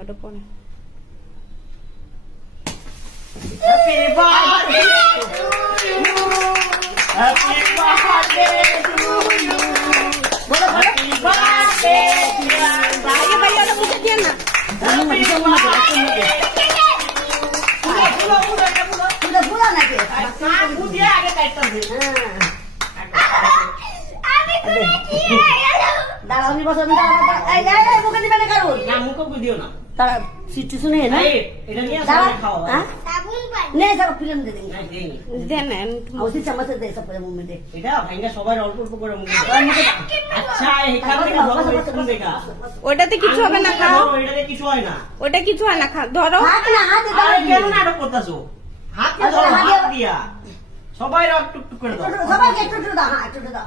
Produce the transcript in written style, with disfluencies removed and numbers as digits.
ওটা পরে Happy birthday to you. Happy birthday to you. Happy birthday dear. ভাইয়া ভাইয়া ওটা বুঝে দিয়ে না Happy birthday. দাঁড়াও বছর মুখে দিবে না কারণ না মুখে দিও না তারা সিটু শুনে না এটা নিয়ে দাঁড়া খাওয়া নে সব ফিল্ম দে দিন দেন ওসি চামচ দে সব করে মুখে দে এটা ভাইঙ্গা সবাই অল্প অল্প করে মুখে আচ্ছা এখান থেকে ধরো দেখা ওটাতে কিছু হবে না খাও এটাতে কিছু হয় না ওটা কিছু হয় না খা ধরো হাত না হাতে আরে কেন নাটক করতেছো হাতে ধরো হাত দিয়া সবাই টুক টুক করে দাও সবাইকে একটু দাও হ্যাঁ একটু দাও